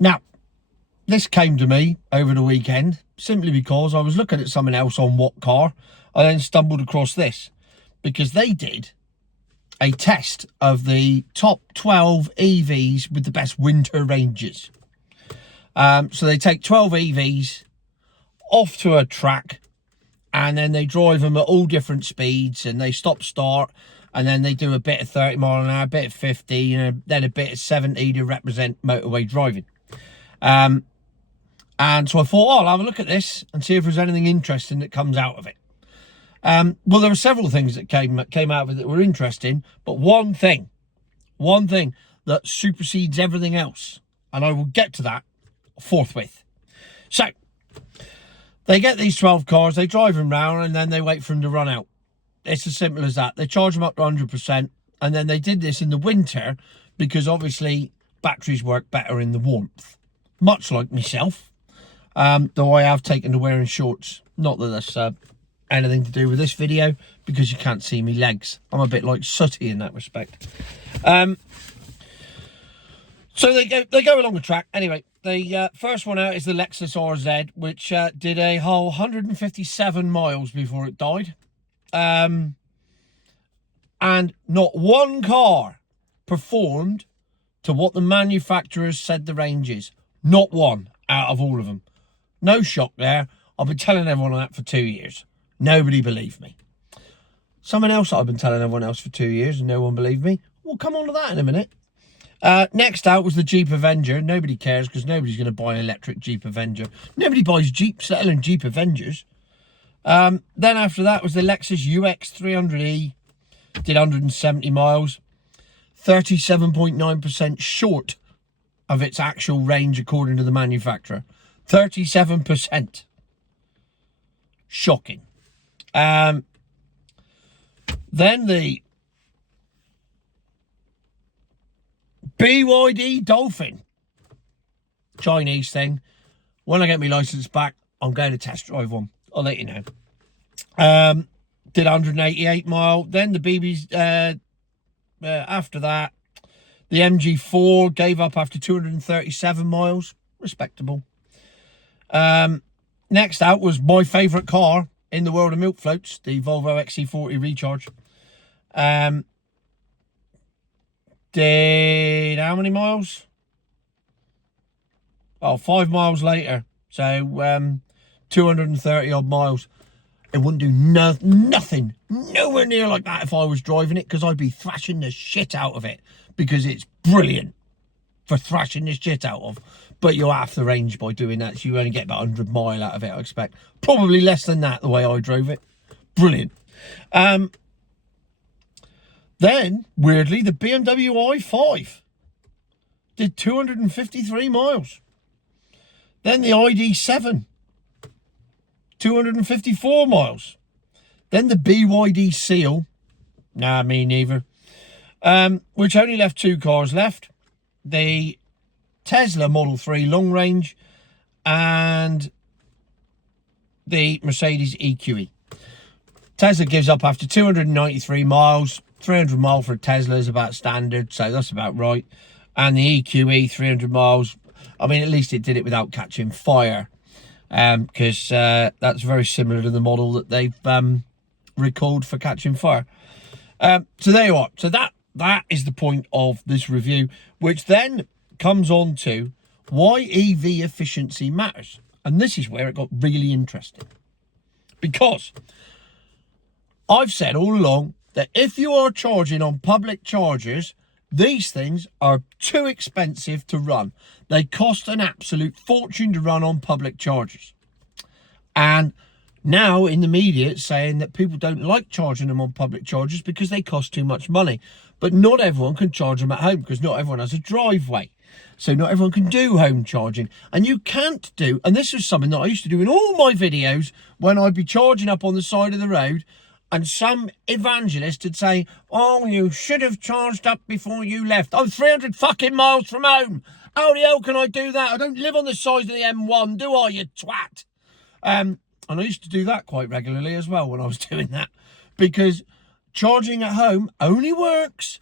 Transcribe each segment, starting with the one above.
Now, this came to me over the weekend simply because I was looking at something else on Whatcar. I then stumbled across this because they did a test of the top 12 EVs with the best winter ranges. So they take 12 EVs off to a track and then they drive them at all different speeds and they stop start and then they do a bit of 30 mile an hour, a bit of 50 and then a bit of 70 to represent motorway driving. And so I thought, oh, I'll have a look at this and see if there's anything interesting that comes out of it. Well, there were several things that came out of it that were interesting, but one thing that supersedes everything else, and I will get to that forthwith. So, they get these 12 cars, they drive them round, and then they wait for them to run out. It's as simple as that. They charge them up to 100%, and then they did this in the winter because obviously batteries work better in the warmth. Much like myself, though I have taken to wearing shorts. Not that that's anything to do with this video because you can't see me legs. I'm a bit like Sooty in that respect. So they go along the track. Anyway, the first one out is the Lexus RZ, which did a whole 157 miles before it died. And not one car performed to what the manufacturers said the range is. Not one out of all of them. No shock there. I've been telling everyone that for 2 years. Nobody believed me. Something else that I've been telling everyone else for 2 years and no one believed me. We'll come on to that in a minute. Next out was the Jeep Avenger. Nobody cares because nobody's going to buy an electric Jeep Avenger. Nobody buys Jeeps, let alone Jeep Avengers. Then after that was the Lexus UX 300e. Did 170 miles. 37.9% short of its actual range according to the manufacturer. 37%. Shocking. Then the BYD Dolphin. Chinese thing. When I get my license back, I'm going to test drive one. I'll let you know. Did 188 mile. Then the BB's, after that, the MG4 gave up after 237 miles. Respectable. Next out was my favourite car in the world of milk floats, the Volvo XC40 Recharge. Did how many miles? Oh, 5 miles later. So 230 odd miles. It wouldn't do nothing, nowhere near like that if I was driving it, because I'd be thrashing the shit out of it, because it's brilliant for thrashing the shit out of. But you're half the range by doing that, so you only get about 100 mile out of it, I expect. Probably less than that, the way I drove it. Brilliant. Then, weirdly, the BMW i5 did 253 miles. Then the ID7, 254 miles. Then the BYD Seal, nah, me neither, which only left 2 cars left. The Tesla Model 3 long range and the Mercedes EQE. Tesla gives up after 293 miles. 300 mile for a Tesla is about standard, so that's about right. And the EQE, 300 miles. I mean, at least it did it without catching fire, because that's very similar to the model that they've recalled for catching fire. So there you are. So that is the point of this review, which then comes on to why EV efficiency matters. And this is where it got really interesting, because I've said all along that if you are charging on public chargers, these things are too expensive to run. They cost an absolute fortune to run on public chargers. And now in the media it's saying that people don't like charging them on public chargers because they cost too much money. But not everyone can charge them at home, because not everyone has a driveway. So not everyone can do home charging. And you can't do, and this was something that I used to do in all my videos when I'd be charging up on the side of the road, and some evangelist would say, oh, you should have charged up before you left. I'm 300 fucking miles from home. How the hell can I do that? I don't live on the side of the M1, do I, you twat? And I used to do that quite regularly as well when I was doing that, because charging at home only works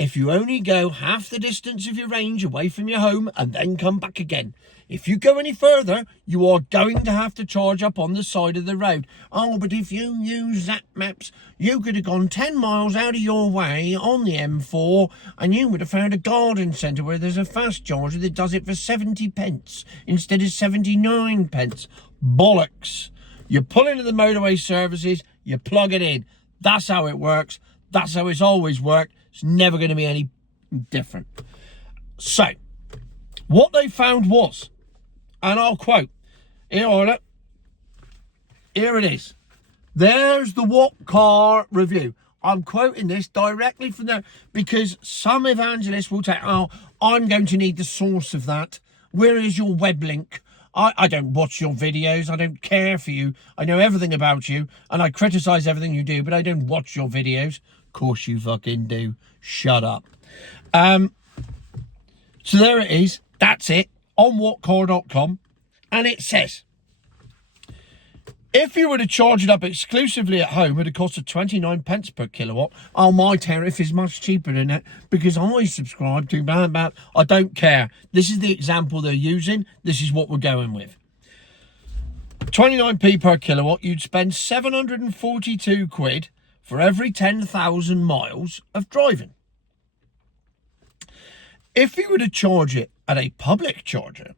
if you only go half the distance of your range away from your home and then come back again. If you go any further, you are going to have to charge up on the side of the road. Oh, but if you use Zap Maps, you could have gone 10 miles out of your way on the M4 and you would have found a garden centre where there's a fast charger that does it for 70 pence instead of 79 pence. Bollocks. You pull into the motorway services, you plug it in. That's how it works. That's how it's always worked. It's never going to be any different. So, what they found was, and I'll quote, here it is. There's the Whatcar review. I'm quoting this directly from there because some evangelists will say, oh, I'm going to need the source of that. Where is your web link? I don't watch your videos. I don't care for you. I know everything about you and I criticize everything you do, but I don't watch your videos. Of course you fucking do. Shut up. So there it is. That's it. On whatcar.com. And it says, if you were to charge it up exclusively at home at a cost of 29 pence per kilowatt, oh, my tariff is much cheaper than that because I subscribe to blah. I don't care. This is the example they're using. This is what we're going with. 29p per kilowatt, you'd spend 742 quid for every 10,000 miles of driving. If you were to charge it at a public charger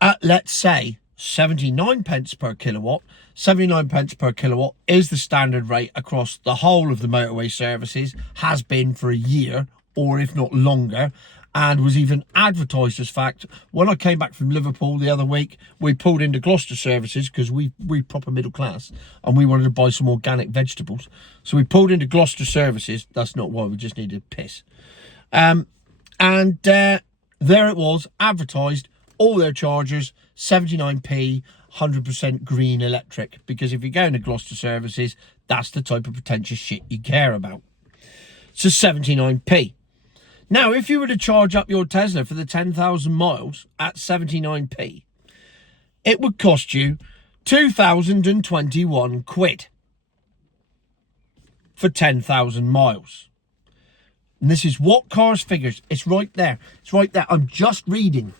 at, let's say, 79 pence per kilowatt. 79 pence per kilowatt is the standard rate across the whole of the motorway services, has been for a year, or if not longer, and was even advertised as fact. When I came back from Liverpool the other week, we pulled into Gloucester services because we proper middle class and we wanted to buy some organic vegetables. So we pulled into Gloucester services. That's not why, we just needed a piss. There it was, advertised, all their chargers, 79p, 100% green electric. Because if you're going to Gloucester services, that's the type of pretentious shit you care about. So 79p. Now, if you were to charge up your Tesla for the 10,000 miles at 79p, it would cost you 2,021 quid for 10,000 miles. And this is Whatcar's figures. It's right there. It's right there. I'm just reading.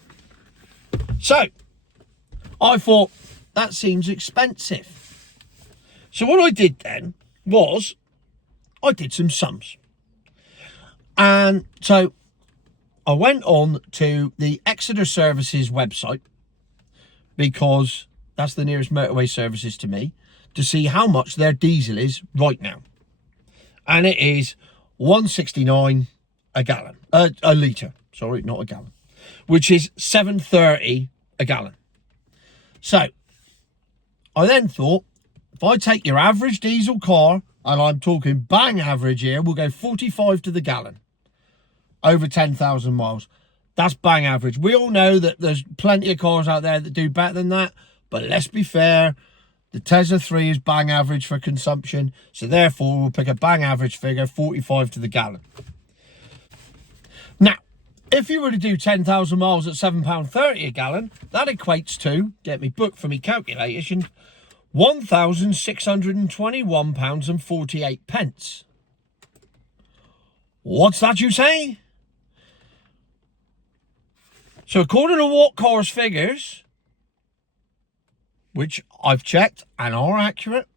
So, I thought, that seems expensive. So what I did then was, I did some sums. And so, I went on to the Exeter Services website, because that's the nearest motorway services to me, to see how much their diesel is right now. And it is 169 a gallon. A litre. Sorry, not a gallon. Which is 7.30 a gallon. So, I then thought, if I take your average diesel car, and I'm talking bang average here, we'll go 45 to the gallon. Over 10,000 miles. That's bang average. We all know that there's plenty of cars out there that do better than that. But let's be fair. The Tesla 3 is bang average for consumption. So therefore, we'll pick a bang average figure, 45 to the gallon. Now, if you were to do 10,000 miles at £7.30 a gallon, that equates to, get me book for me calculation, £1,621.48. What's that you say? So according to Whatcar's figures, which I've checked and are accurate,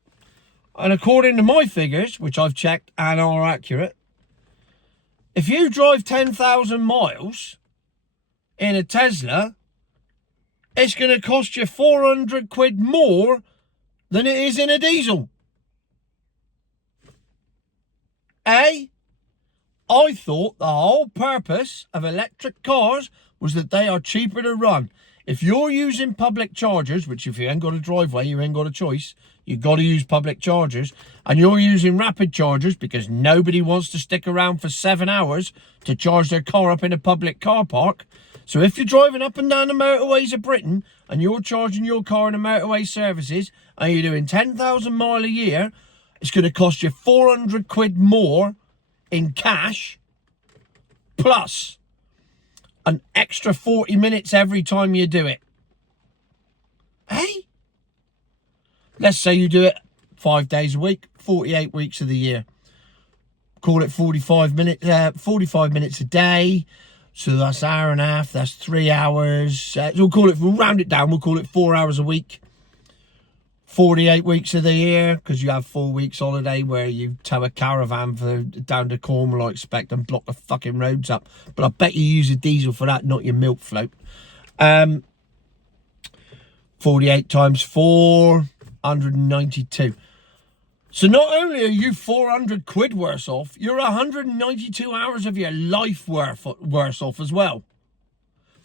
and according to my figures, which I've checked and are accurate, if you drive 10,000 miles in a Tesla, it's going to cost you 400 quid more than it is in a diesel. I thought the whole purpose of electric cars was that they are cheaper to run. If you're using public chargers, which if you ain't got a driveway, you ain't got a choice, you've got to use public chargers, and you're using rapid chargers because nobody wants to stick around for 7 hours to charge their car up in a public car park. So if you're driving up and down the motorways of Britain and you're charging your car in the motorway services and you're doing 10,000 mile a year, it's going to cost you 400 quid more in cash, plus an extra 40 minutes every time you do it. Hey? Let's say you do it 5 days a week, 48 weeks of the year. call it 45 minutes a day. So that's an hour and a half, that's 3 hours. So we'll round it down, we'll call it 4 hours a week. 48 weeks of the year, because you have 4 weeks holiday where you tow a caravan down to Cornwall, I expect, and block the fucking roads up. But I bet you use a diesel for that, not your milk float. 48 times 4, 192. So not only are you 400 quid worse off, you're 192 hours of your life worse off as well.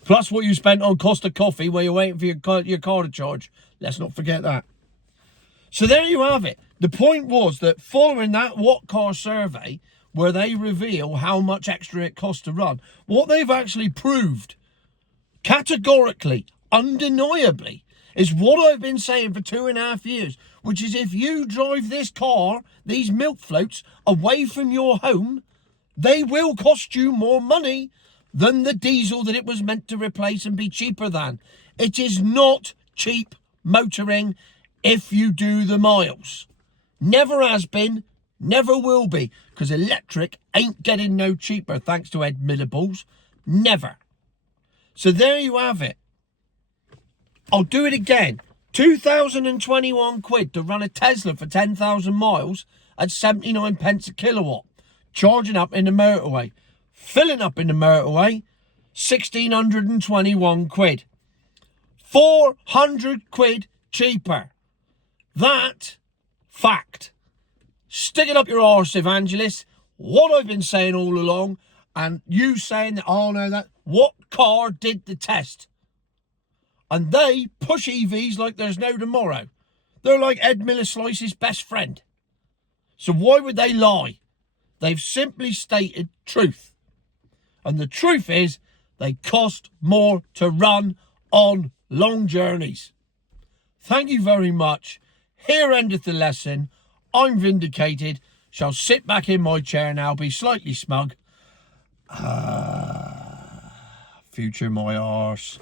Plus what you spent on cost of coffee while you're waiting for your car to charge. Let's not forget that. So there you have it. The point was that following that Whatcar survey, where they reveal how much extra it costs to run, what they've actually proved, categorically, undeniably, is what I've been saying for 2.5 years, which is if you drive this car, these milk floats, away from your home, they will cost you more money than the diesel that it was meant to replace and be cheaper than. It is not cheap motoring if you do the miles. Never has been, never will be, because electric ain't getting no cheaper thanks to Ed Milliballs. Never. So there you have it. I'll do it again. 2,021 quid to run a Tesla for 10,000 miles at 79 pence a kilowatt. Charging up in the motorway. Filling up in the motorway, 1,621 quid. 400 quid cheaper. That, fact. Stick it up your arse, evangelist. What I've been saying all along, and you saying that, oh no, that Whatcar did the test. And they push EVs like there's no tomorrow. They're like Ed Miller Slice's best friend. So why would they lie? They've simply stated truth. And the truth is, they cost more to run on long journeys. Thank you very much. Here endeth the lesson. I'm vindicated. Shall sit back in my chair now, be slightly smug. Future my arse.